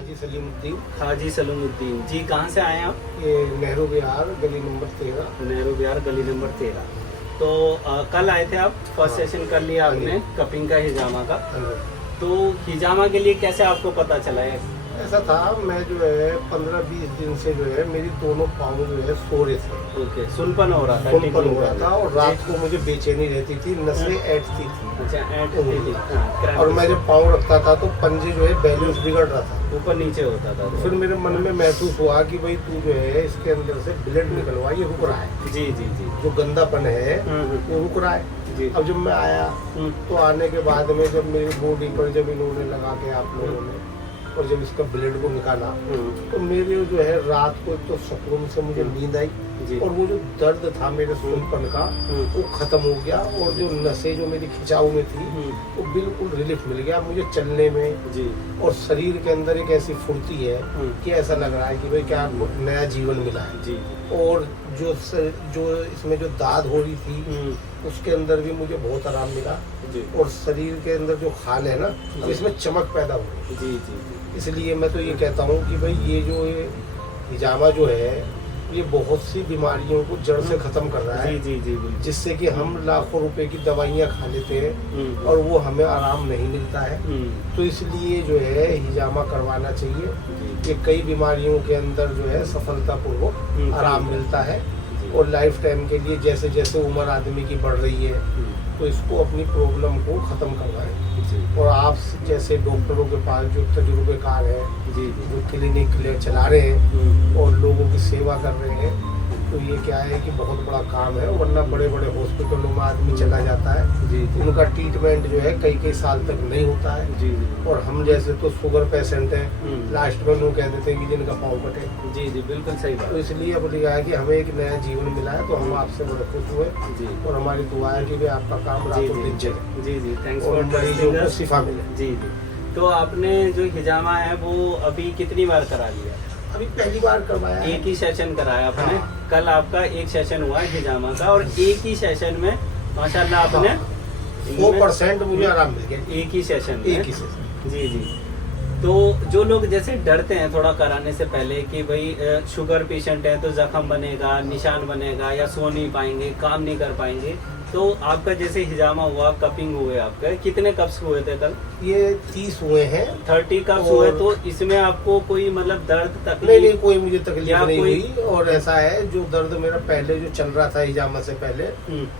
हाजी सलीमुद्दीन। हाजी सलीमुद्दीन जी, कहाँ से आए हैं आप? ये नेहरू विहार गली नंबर 13। नेहरू विहार गली नंबर 13। तो कल आए थे आप, फर्स्ट हाँ। सेशन कर लिया आपने कपिंग का, हिजामा का। हाँ। तो हिजामा के लिए कैसे आपको पता चला है? ऐसा था, मैं जो है 15-20 दिन से जो है मेरी दोनों पाँव जो है सो रहे थे, ओके, सुनपन हो रहा था, सुनपन हो रहा टिकलिंग था और रात को मुझे बेचैनी रहती थी, नसें ऐंठती थी। अच्छा, ऐंठ होती थी। हाँ, और मैं जब पाँव रखता था तो पंजे जो है बैलेंस बिगड़ रहा था। ऊपर नीचे होता था। फिर मेरे मन में महसूस हुआ कि भाई तू जो है इसके अंदर से ब्लड निकलवा, ये रुक रहा है, जी जी जी। जो गंदापन है वो रुक रहा है जी। अब जब मैं आया तो आने के बाद में जब मेरी बॉडी पर जब इन्होंने लगा के आप लोगों ने और जब इसका ब्लेड को निकाला तो मेरे जो है रात को तो सुकून से मुझे नींद आई और वो जो दर्द था मेरे सुनपन का वो खत्म हो गया और जो नसें जो मेरी खिंचाव में थी वो बिल्कुल रिलीफ मिल गया मुझे चलने में जी। और शरीर के अंदर एक ऐसी फुर्ती है कि ऐसा लग रहा है कि भाई क्या नया जीवन मिला है। जी। और जो इसमें जो दाद हो रही थी उसके अंदर भी मुझे बहुत आराम मिला जी। और शरीर के अंदर जो खाल है ना अब इसमें चमक पैदा हो रही है। जी जी। इसलिए मैं तो ये कहता हूँ कि भाई ये जो हिजामा जो है ये बहुत सी बीमारियों को जड़ से खत्म कर रहा है। जी जी जी बिल्कुल। जिससे कि हम लाखों रुपए की दवाइयाँ खा लेते हैं और वो हमें आराम नहीं मिलता है। तो इसलिए जो है हिजामा करवाना चाहिए। ये कई बीमारियों के अंदर जो है सफलतापूर्वक आराम मिलता है और लाइफ टाइम के लिए जैसे जैसे उम्र आदमी की बढ़ रही है तो इसको अपनी प्रॉब्लम को ख़त्म करवाएं। और आप जैसे डॉक्टरों के पास जो तजुर्बेकार है जो क्लिनिक चला रहे हैं और लोगों की सेवा कर रहे हैं तो ये क्या है कि बहुत बड़ा काम है। वरना बड़े बड़े हॉस्पिटलों में आदमी चला जाता है उनका ट्रीटमेंट जो है कई साल तक नहीं होता है। और हम जैसे तो शुगर पेशेंट हैं, लास्ट में लोग कह देते हैं कि जिनका पाँव कटे। जी जी बिल्कुल सही बात। तो इसलिए अब लिखा है कि हमें एक नया जीवन मिला है तो हम आपसे बड़े खुश हुए और हमारी दुआ है कि भी आपका काम रातों दिन चले। जी जी, थैंक्स और फॉर मरीजों को शिफा मिले। जी जी। तो आपने जो हिजामा है वो अभी कितनी बार करा लिया? अभी पहली बार करवाया है। एक ही सेशन कराया आपने? कल आपका एक सेशन हुआ हिजामा का और एक ही सेशन में माशाल्लाह आपने 100% मुझे आराम मिल गया। एक ही सेशन में। एक ही सेशन। जी जी। तो जो लोग जैसे डरते हैं थोड़ा कराने से पहले कि भाई शुगर पेशेंट है तो जख्म बनेगा, निशान बनेगा या सो नहीं पाएंगे, काम नहीं कर पाएंगे, तो आपका जैसे हिजामा हुआ, कपिंग हुए, आपका कितने कप्स हुए थे कल? ये 30 हुए हैं। 30 कप्स हुए। तो इसमें आपको कोई मतलब दर्द तकलीफ? नहीं कोई मुझे तकलीफ नहीं कोई... हुई। और ऐसा है जो दर्द मेरा पहले जो चल रहा था हिजामा से पहले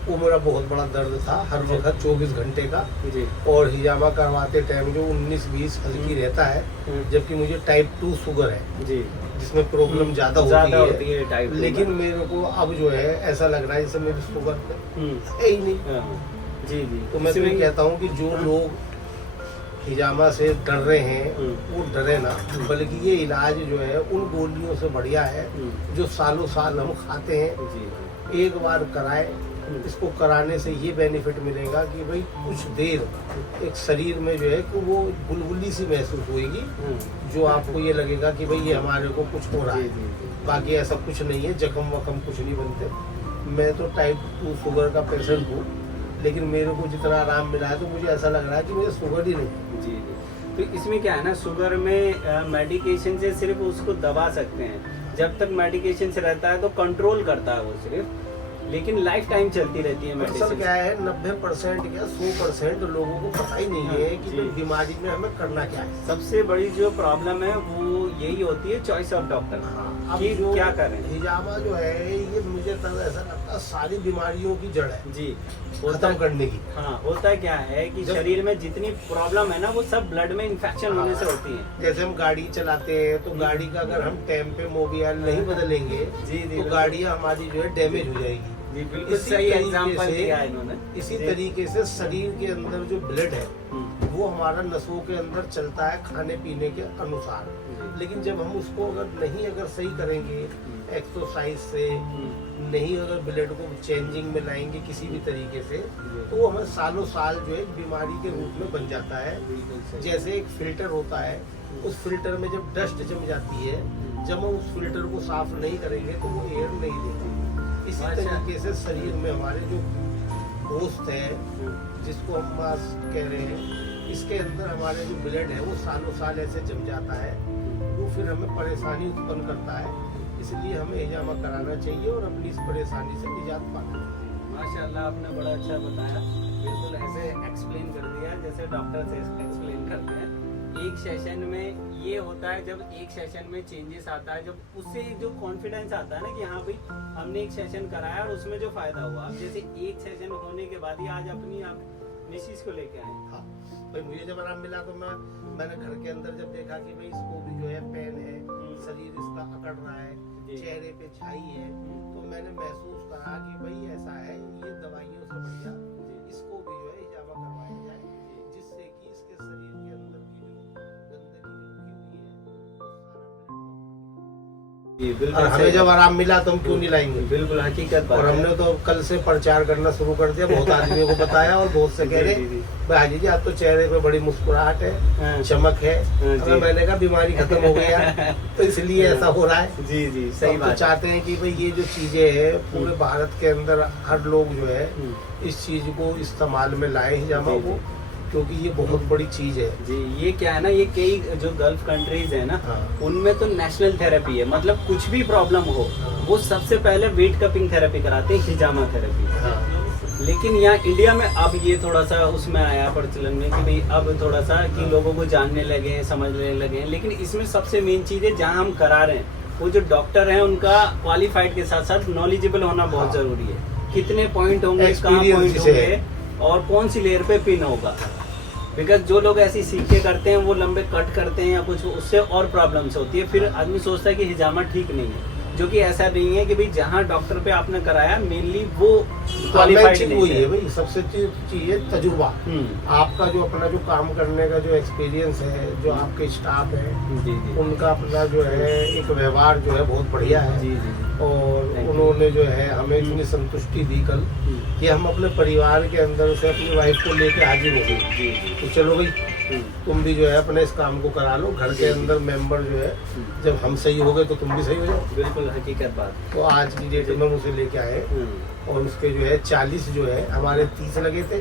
वो मेरा बहुत बड़ा दर्द था हर वक्त 24 घंटे का। जी। और हिजामा करवाते टाइम जो 19-20 हल्की रहता है जबकि मुझे टाइप 2 शुगर है जी जिसमें प्रॉब्लम ज्यादा होती है टाइप। लेकिन मेरे को अब जो है ऐसा लग रहा है जैसे मेरी शुगर है ही नहीं। जी जी। तो मैं तो ये कहता हूँ कि जो लोग हिजामा से डर रहे हैं वो डरे ना, बल्कि ये इलाज जो है उन गोलियों से बढ़िया है जो सालों साल हम खाते हैं। एक बार कराए, इसको कराने से ये बेनिफिट मिलेगा कि भाई कुछ देर एक शरीर में जो है कि वो बुलबुली सी महसूस होगी जो आपको ये लगेगा कि भाई ये हमारे को कुछ हो रहा है। बाकी ऐसा कुछ नहीं है, जख्म वखम कुछ नहीं बनते। मैं तो टाइप 2 शुगर का पेशेंट हूँ लेकिन मेरे को जितना आराम मिला है तो मुझे ऐसा लग रहा है कि मुझे शुगर ही नहीं। जी जी। तो इसमें क्या है ना, शुगर में मेडिकेशन से सिर्फ उसको दबा सकते हैं। जब तक मेडिकेशन से रहता है तो कंट्रोल करता है वो सिर्फ, लेकिन लाइफ टाइम चलती रहती है मेडिसिन। क्या है 90% या 100% लोगों को पता ही नहीं है कि भाई बीमारी में हमें करना क्या है। सबसे बड़ी जो प्रॉब्लम है वो यही होती है चॉइस ऑफ डॉक्टर कि क्या करें। हिजामा जो है ये मुझे तब ऐसा लगता है सारी बीमारियों की जड़ है जी, खत्म करने की। हाँ, होता क्या है कि शरीर में जितनी प्रॉब्लम है ना वो सब ब्लड में इन्फेक्शन होने से होती है। जैसे हम गाड़ी चलाते हैं तो गाड़ी का अगर हम टाइम पे मोबिल नहीं बदलेंगे तो गाड़ियाँ हमारी जो है डैमेज हो जाएगी। जी बिल्कुल सही एग्जांपल दिया है इन्होंने। इसी तरीके से शरीर के अंदर जो ब्लड है वो हमारा नसों के अंदर चलता है खाने पीने के अनुसार। लेकिन जब हम उसको अगर सही करेंगे एक्सरसाइज से, नहीं अगर ब्लड को चेंजिंग में लाएंगे किसी भी तरीके से तो वो हमें सालों साल जो है बीमारी के रूप में बन जाता है। जैसे एक फिल्टर होता है, उस फिल्टर में जब डस्ट जम जाती है, जब हम उस फिल्टर को साफ नहीं करेंगे तो वो एयर नहीं देती। इसी तरीके से शरीर में हमारे जो गोश्त है जिसको हम मांस कह रहे हैं इसके अंदर हमारे जो ब्लड है वो सालों साल ऐसे जम जाता है, वो फिर हमें परेशानी उत्पन्न करता है। इसलिए हमें हिजामा कराना चाहिए और अपनी इस परेशानी से निजात पाना चाहिए। माशाल्लाह, आपने बड़ा अच्छा बताया, बिल्कुल ऐसे एक्सप्लेन कर दिया जैसे डॉक्टर से एक्सप्लेन करते हैं। एक सेशन में ये होता है, जब एक सेशन में चेंजेस आता है, जब उससे जो कॉन्फिडेंस आता है ना कि हाँ भाई हमने एक सेशन कराया और उसमें जो फायदा हुआ। अब जैसे एक सेशन होने के बाद ही आज अपनी आप मिसिस को लेके आए। हाँ भाई, मुझे जब आराम मिला तो मैंने घर के अंदर जब देखा कि भाई इसको भी जो है पेन है, शरीर इसका अकड़ रहा है, चेहरे पे छाई है, तो मैंने महसूस करा कि भाई ऐसा है, ये दवाइयों से बढ़िया इसको भी जो है हिजामा करवाया जाए, जिससे कि इसके शरीर के अंदर की जो गंदगी रुकी हुई है वो सारा बिल्कुल। और हमें जब आराम मिला तो हम क्यों नहीं लाएंगे। बिल्कुल हकीकत बात और है। हमने तो कल से प्रचार करना शुरू कर दिया, बहुत आदमियों को बताया और बहुत से कह रहे भाई हाजी जी आप तो चेहरे पे बड़ी मुस्कुराहट है, चमक है। अगर मैंने कहा बीमारी खत्म हो गई है तो इसलिए ऐसा हो रहा है। जी जी सही तो बात। चाहते हैं कि भाई ये जो चीजें है पूरे भारत के अंदर हर लोग जो है इस चीज को इस्तेमाल में लाए हिजामा को, क्योंकि ये बहुत बड़ी चीज है। जी ये क्या है ना, ये कई जो गल्फ कंट्रीज है ना, हाँ। उनमें तो नेशनल थेरेपी है, मतलब कुछ भी प्रॉब्लम हो वो सबसे पहले वेट कपिंग थेरेपी कराते हैं, हिजामा थेरेपी। हाँ। लेकिन यहाँ इंडिया में अब ये थोड़ा सा उसमें आया प्रचलन में कि भाई अब थोड़ा सा कि लोगों को जानने लगे हैं, समझने लगे हैं। लेकिन इसमें सबसे मेन चीज है जहाँ हम करा रहे हैं वो जो डॉक्टर हैं उनका क्वालिफाइड के साथ साथ नॉलेजेबल होना बहुत हाँ। जरूरी है। कितने पॉइंट होंगे, कहाँ Experience पॉइंट जिसे होंगे और कौन सी लेयर पे पिन होगा। बिकॉज जो लोग ऐसी सीख के करते हैं वो लंबे कट करते हैं या कुछ, उससे और प्रॉब्लम्स होती है। फिर आदमी सोचता है कि हिजामा ठीक नहीं है, जो कि ऐसा नहीं है कि भाई जहाँ डॉक्टर पे आपने कराया मेनली वो क्वालिफाइड वही है भाई, सबसे चीज है तजुर्बा। हम्म। आपका जो अपना जो काम करने का जो एक्सपीरियंस है, जो आपके स्टाफ है जी जी उनका अपना जो है एक व्यवहार जो है बहुत बढ़िया है। जी जी और Thank you. उन्होंने जो है हमें इतनी संतुष्टि दी कल कि हम अपने परिवार के अंदर से अपनी वाइफ को लेके हाजिर हो गए। जी जी तो चलो भाई तुम भी जो है अपने इस काम को करा लो। घर के अंदर मेंबर जो है जब हम सही हो गए तो तुम भी सही हो जाओ। बिल्कुल हकीकत बात। तो आज की डेट में उसे लेके आए और उसके जो है 40 जो है, हमारे 30 लगे थे,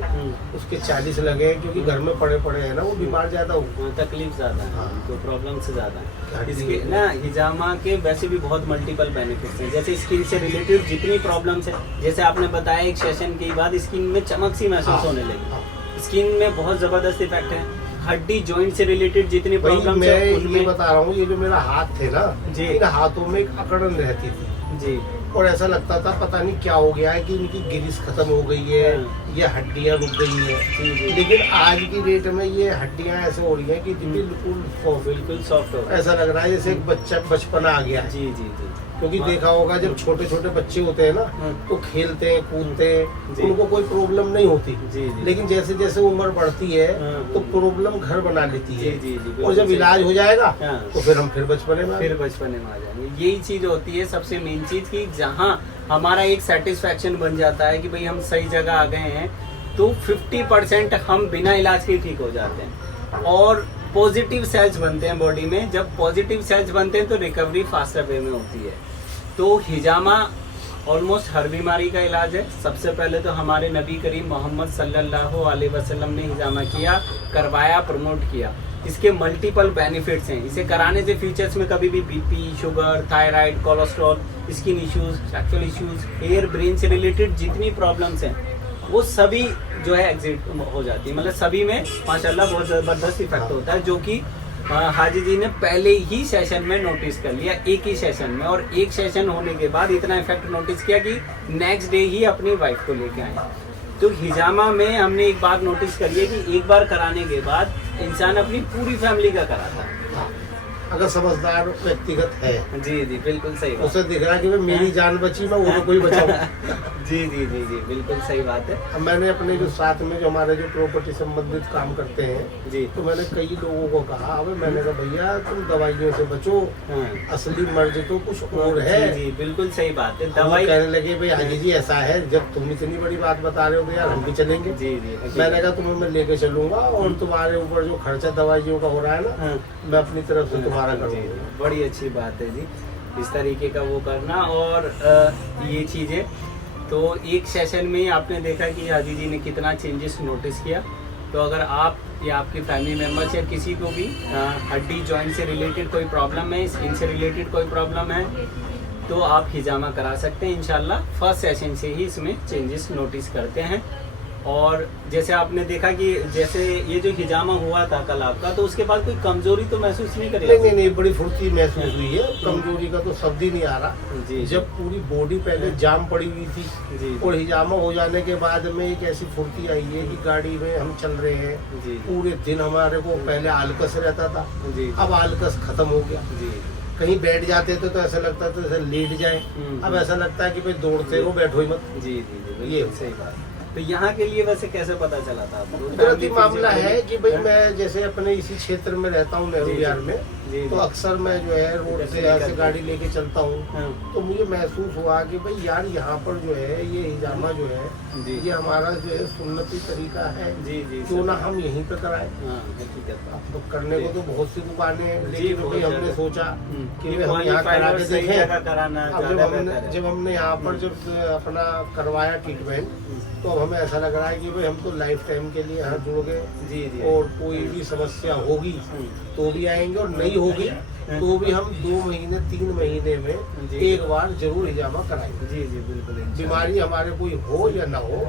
उसके 40 लगे हैं, क्योंकि घर में पड़े पड़े हैं ना, वो बीमार ज्यादा हो। तकलीफ ज्यादा है, हाँ। तो प्रॉब्लम से ज्यादा है हड्डी इसके है। ना। हिजामा के वैसे भी बहुत मल्टीपल बेनिफिट्स हैं, जैसे स्किन से रिलेटेड जितनी प्रॉब्लम्स है, जैसे आपने बताया एक सेशन के बाद स्किन में चमक सी महसूस हाँ। होने लगी। स्किन में बहुत जबरदस्त इफेक्ट है। हड्डी जॉइंट से रिलेटेड जितनी भाई प्रॉब्लम्स मैं है ये उनमें बता रहा हूँ, ये जो मेरा हाथ थे ना, जी। इन हाथों में एक अकड़न रहती थी जी और ऐसा लगता था पता नहीं क्या हो गया है कि इनकी गिरिस खत्म हो गई है, ये हड्डियां रुक गई है। जी जी लेकिन आज की डेट में ये हड्डियां ऐसे हो रही हैं कि बिल्कुल soft। बिल्कुल सॉफ्ट हो ऐसा लग रहा है जैसे एक बच्चा बचपना आ गया है। जी जी जी क्योंकि देखा होगा जब छोटे छोटे बच्चे होते हैं ना तो खेलते हैं कूदते जी। हैं, उनको कोई प्रॉब्लम नहीं होती। जी जी लेकिन जैसे जैसे उम्र बढ़ती है तो प्रॉब्लम घर बना लेती जी है। जी जी और जब इलाज हो जाएगा हाँ। तो फिर हम फिर बचपने में आ फिर गए। बचपने में आ जाएंगे। यही चीज होती है सबसे मेन चीज की जहाँ हमारा एक सेटिस्फेक्शन बन जाता है कि भाई हम सही जगह आ गए हैं, तो 50% हम बिना इलाज के ठीक हो जाते हैं और पॉजिटिव सेल्स बनते हैं बॉडी में। जब पॉजिटिव सेल्स बनते हैं तो रिकवरी फास्टर वे में होती है। तो हिजामा ऑलमोस्ट हर बीमारी का इलाज है। सबसे पहले तो हमारे नबी करीम मोहम्मद सल्लल्लाहु अलैहि वसल्लम ने हिजामा किया, करवाया, प्रमोट किया। इसके मल्टीपल बेनिफिट्स हैं। इसे कराने से फ्यूचर्स में कभी भी BP, sugar, thyroid, cholesterol, skin issues, sexual issues, hair, brain से रिलेटेड जितनी प्रॉब्लम्स हैं वो सभी जो है एग्जिट हो जाती है। मतलब सभी में माशाल्लाह बहुत ज़बरदस्त इफेक्ट होता है, जो कि हाजी जी ने पहले ही सेशन में नोटिस कर लिया, एक ही सेशन में। और एक सेशन होने के बाद इतना इफेक्ट नोटिस किया कि नेक्स्ट डे ही अपनी वाइफ को लेके आए। तो हिजामा में हमने एक बात नोटिस करी है कि एक बार कराने के बाद इंसान अपनी पूरी फैमिली का कराता है। अगर समझदार व्यक्तिगत है, जी जी बिल्कुल सही बात। उसे दिख रहा है कि भाई मेरी जान बची, मैं वो तो कोई बचाऊं। जी जी जी जी बिल्कुल सही बात है। अब मैंने अपने जो साथ में जो हमारे जो प्रॉपर्टी संबंधित काम करते हैं, जी तो मैंने कई लोगों को कहा, अबे मैंने कहा भैया तुम दवाइयों से बचो, हाँ। असली मर्ज तो कुछ और है। जी जी बिल्कुल सही बात है। वो दवाई कहने लगे भाई हाजी जी ऐसा है, जब तुम इतनी बड़ी बात बता रहे हो तो यार हम भी चलेंगे। जी जी मैंने कहा तुम्हें मैं लेके चलूंगा और तुम्हारे ऊपर जो खर्चा दवाइयों का हो रहा है ना, हाँ। मैं अपनी तरफ से तुम्हारा जी, करूंगा। बड़ी अच्छी बात है जी, इस तरीके का वो करना। और ये चीज़ें तो एक सेशन में ही आपने देखा कि हाजी जी ने कितना चेंजेस नोटिस किया। तो अगर आप या आपकी फैमिली मेम्बर्स या किसी को भी हड्डी जॉइंट से रिलेटेड कोई प्रॉब्लम है, स्किन से रिलेटेड कोई प्रॉब्लम है, तो आप हिजामा करा सकते हैं। इंशाल्लाह फर्स्ट सेशन से ही इसमें चेंजेस नोटिस करते हैं। और जैसे आपने देखा कि जैसे ये जो हिजामा हुआ था कल आपका, तो उसके बाद कोई कमजोरी तो महसूस नहीं करी? नहीं, बड़ी फुर्ती महसूस हुई है। कमजोरी का तो शब्द ही नहीं आ रहा जी। जब पूरी बॉडी पहले जाम पड़ी हुई थी जी। और हिजामा हो जाने के बाद में एक ऐसी फुर्ती आई है कि गाड़ी में हम चल रहे हैं जी। पूरे दिन हमारे को पहले आलकस रहता था जी। अब आलकस खत्म हो गया। जी। कहीं बैठ जाते थे तो ऐसा लगता था जैसे लेट जाए, अब ऐसा लगता है कि भाई दौड़ते रहो, बैठो ही मत। जी जी जी, ये सही बात। तो यहाँ के लिए वैसे कैसे पता चला था आपको? कुदरती मामला है कि भाई मैं जैसे अपने इसी क्षेत्र में रहता हूँ नेहरू जी, जी। विहार में, जी, तो जी। अक्सर मैं जो है रोड से यहाँ से गाड़ी लेके चलता हूँ, हाँ। तो मुझे महसूस हुआ कि भाई यार यहाँ पर जो है ये हिजामा जो है जी। ये हमारा जो है सुन्नती तरीका है, जी जी, क्यों ना हम यहीं पे कराएं। हाँ, हकीकत। अब करने को तो बहुत सी दुकानें हैं, लेकिन बहुत भाई हमने ज्यादा। सोचा कि कि हम यहाँ करा के सही जगह देखें। कराना अब ज्यादा बेहतर है। जब हमने यहाँ पर जब अपना करवाया ट्रीटमेंट, तो अब हमें ऐसा लग रहा है कि भाई हम तो लाइफ टाइम के लिए यहाँ जुड़ गए, जी जी। और कोई भी समस्या होगी तो भी आएंगे, और नहीं होगी तो भी हम 2 महीने 3 महीने में जी। एक बार जरूर हिजामा कराएंगे। जी जी, बिल्कुल इंशाल्लाह। बीमारी हमारे कोई हो या ना हो,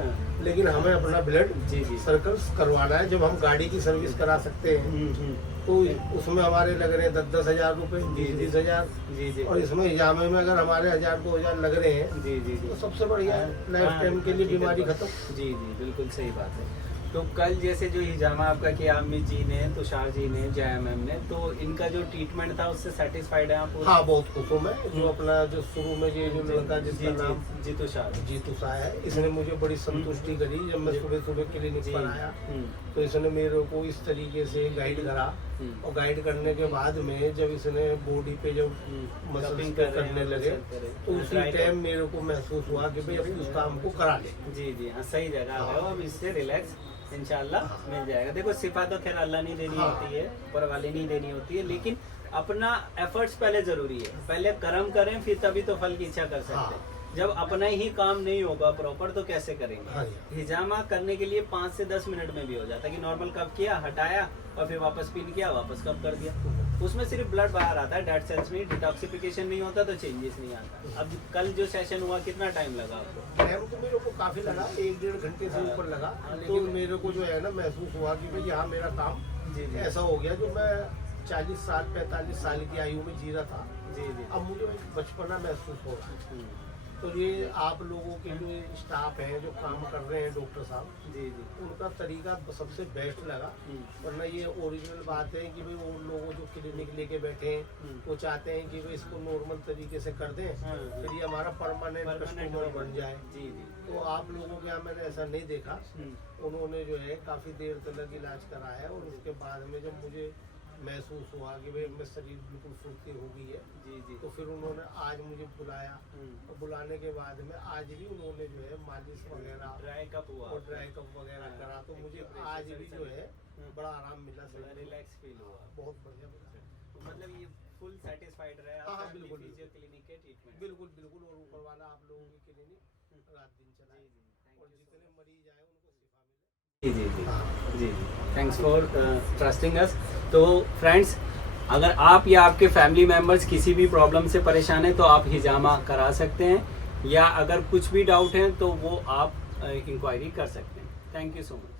लेकिन हमें अपना ब्लड जी जी। सर्कल्स करवाना है। जब हम गाड़ी की सर्विस करा सकते हैं तो उसमें हमारे लग रहे हैं 10-10 हजार रुपए, 20-20 हजार, जी जी। और इसमें हिजामे में अगर हमारे 1000-2000 लग रहे हैं जी जी जी। तो सबसे बढ़िया है, लाइफ टाइम के लिए बीमारी खत्म। जी जी, बिल्कुल सही बात है। तो कल जैसे जो हिजामा आपका किया अमित जी ने, तुषार जी ने, जया मैम ने, तो इनका जो ट्रीटमेंट था उससे सेटिस्फाइड है आप? हाँ, बहुत खुश हूँ मैं। जो अपना जो शुरू में ये जो लड़का जिसका नाम जी तुषार जीतू सा है, इसने मुझे बड़ी संतुष्टि करी। जब मैं सुबह क्लिनिक पर आया तो इसने मेरे को इस तरीके से गाइड करा, और गाइड करने के बाद में जब इसने बॉडी पे जब मसल्स पे करने लगे तो उसी टाइम मेरे को महसूस हुआ कि भाई अब इस काम को करा ले। जी जी, हाँ सही जगह है। अब इससे रिलैक्स इंशाल्लाह मिल जाएगा। देखो सिफा तो खैर अल्लाह नहीं देनी होती है, ऊपर वाले नहीं देनी होती है, लेकिन अपना एफर्ट्स पहले जरूरी है। पहले कर्म करें, फिर तभी तो फल की इच्छा कर सकते हैं। जब अपना ही काम नहीं होगा प्रॉपर तो कैसे करेंगे? हिजामा करने के लिए 5 से 10 मिनट में भी हो जाता है कि नॉर्मल कब किया, हटाया और फिर वापस पिन किया, वापस कब कर दिया। उसमें सिर्फ ब्लड बाहर आता है, डेड सेल्स नहीं, डिटॉक्सिफिकेशन नहीं होता, तो चेंजेस नहीं आता। अब कल जो सेशन हुआ कितना टाइम लगा आपको? टाइम तो मेरे को काफी लगा, 1-1.5 घंटे से ऊपर लगा, लेकिन मेरे को जो है ना महसूस हुआ कि भाई यहाँ मेरा काम ऐसा हो गया जो मैं 40 साल 45 साल की आयु में जी रहा था। जी जी। अब मुझे एक बचपना महसूस हो रहा है। तो ये आप लोगों के जो स्टाफ हैं जो काम कर रहे हैं, डॉक्टर साहब, जी जी, उनका तरीका सबसे बेस्ट लगा। वरना ये ओरिजिनल बात है कि भाई वो लोग जो क्लिनिक लेके बैठे हैं वो चाहते हैं कि भाई इसको नॉर्मल तरीके से कर दें, फिर ये हमारा परमानेंट कस्टमर बन जाए। जी जी। तो आप लोगों के यहाँ मैंने ऐसा नहीं देखा। उन्होंने जो है काफ़ी देर तक इलाज कराया, और उसके बाद में जब मुझे महसूस हुआ कि भाई मेरा शरीर बिल्कुल फुर्ती हो गई है, जी जी, तो फिर उन्होंने आज मुझे बुलाया, और बुलाने के बाद में आज भी उन्होंने जो है मालिश वगैरह, ड्राई कप हुआ और ड्राई कप वगैरह करा, तो मुझे आज भी जो है बड़ा आराम मिला, बड़ा रिलैक्स फील हुआ, बहुत बढ़िया मिला। तो मतलब ये फुल सेटिस्फाइड रहे आप? हाँ, बिल्कुल क्लिनिक के ट्रीटमेंट? बिल्कुल बिल्कुल। और ऊपर वाला आप लोगों की क्लिनिक रात दिन चलाए, और जितने मरीज आए उनको शिफा मिले। जी जी जी जी, थैंक्स फॉर ट्रस्टिंग अस। तो फ्रेंड्स, अगर आप या आपके फैमिली मेम्बर्स किसी भी प्रॉब्लम से परेशान हैं तो आप हिजामा करा सकते हैं, या अगर कुछ भी डाउट है तो वो आप इंक्वायरी कर सकते हैं। Thank you so much.